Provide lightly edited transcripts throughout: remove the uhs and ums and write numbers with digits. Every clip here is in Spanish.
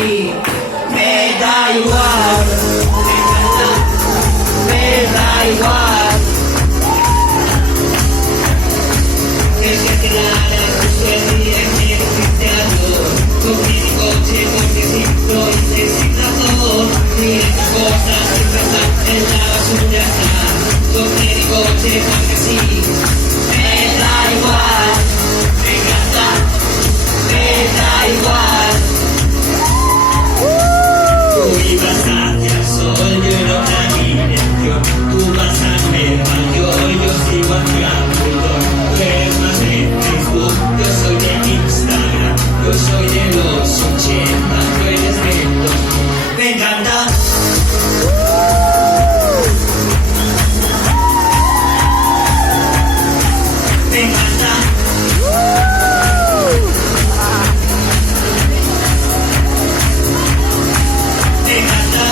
sí, me da igual, me da igual. Que se quedara justo el día que me fuiste a Dios. Cogí mi coche porque sí, lo hice sin razón. Tiré tus cosas sin pensar, en la basura está. Cogí mi coche porque sí, me da igual. Me encanta, me da igual. Tú ibas hacia el sol, yo en otra dirección. Tú vas a Nueva York, yo sigo hacia Plutón. Tú eres más de Facebook, yo soy de Instagram. Yo soy de los 80, tú eres de los... Me encanta. Me encanta. Me encanta.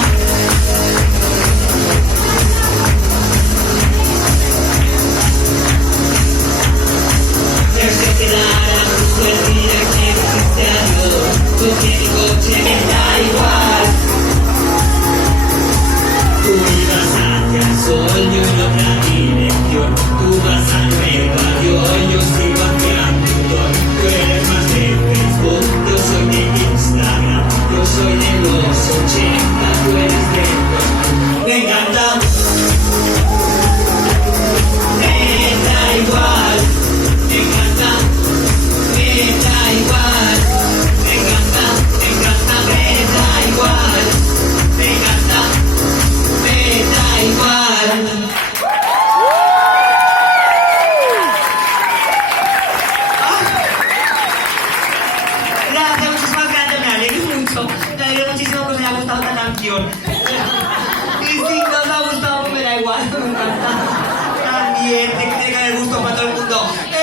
Que se quedara justo el día que fuiste a Dios. Cogí mi coche, me da igual. Tú ibas hacia el sol, yo en otra dirección. Tú vas a Nueva York, yo sigo hacia Plutón. Tú eres más de Facebook, yo soy de Instagram. Yo soy de los 80, tú eres de los... Me encanta. Me da igual. Me encanta. Me da igual. Me encanta. Me encanta. Me da igual. Me encanta. Me da igual. Gracias, muchísimas gracias, me alegro mucho. Me alegro muchísimo que os haya gustado esta canción. Y si no os ha gustado, pues me da igual, me encanta. También, tiene que haber gusto para todo el mundo.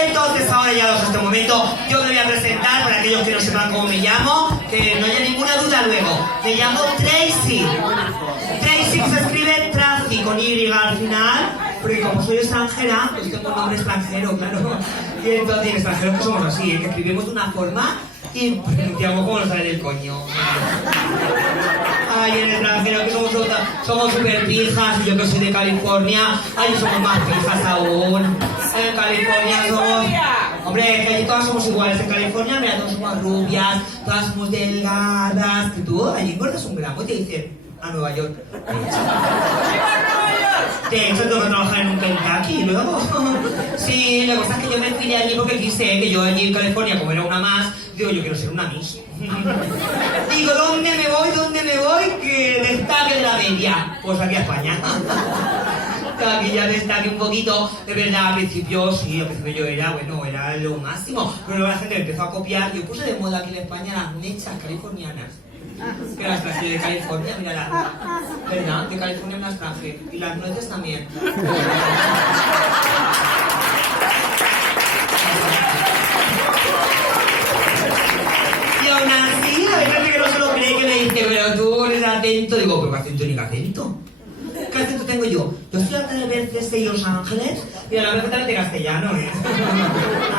Entonces, ahora ya este momento, yo me voy a presentar para aquellos que no sepan cómo me llamo, que no haya ninguna duda luego. Me llamo Tracy. Tracy se escribe Tracy con Y al final, porque como soy extranjera, pues tengo un nombre extranjero, claro. Y entonces, extranjeros que somos así, que escribimos de una forma y pronunciamos como nos sale del coño. Ay, en el extranjero que somos súper pijas, y yo que soy de California, ay, somos más pijas aún. En California somos... Hombre, que allí todas somos iguales. En California, mira, todas somos rubias, todas somos delgadas. Que tú allí engordas un gramo y te dicen a Nueva York. De hecho, tengo que trabajar en un Kentucky luego. Sí, lo que pasa es que yo me fui de allí porque quise, que yo allí en California, como era una más, digo, yo quiero ser una Miss. Digo, ¿dónde me voy? ¿Dónde me voy? Que destaque de la media. Pues aquí a España. Aquí ya destaque un poquito. De verdad, al principio, sí, al principio yo era, bueno, era lo máximo. Pero luego la gente me empezó a copiar. Yo puse de moda aquí en España las mechas californianas. Que las traje de California, mira las... ¿Verdad? De California me las traje. Y las nueces también. Y aún así, hay gente que no se lo cree, que me dice, pero tú eres atento. Digo, ¿pero qué acento ni qué acento? ¿Qué acento tengo yo? Yo soy alta de Berkeley de Los Ángeles y a la vez también de castellano, ¿eh?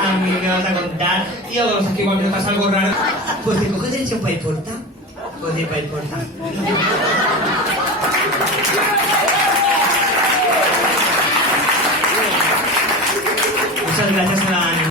A mí me vas a contar. Y yo, bueno, que igual me notas algo raro. Pues te coges derecho para el porta. Pues de para el porta. Muchas gracias a la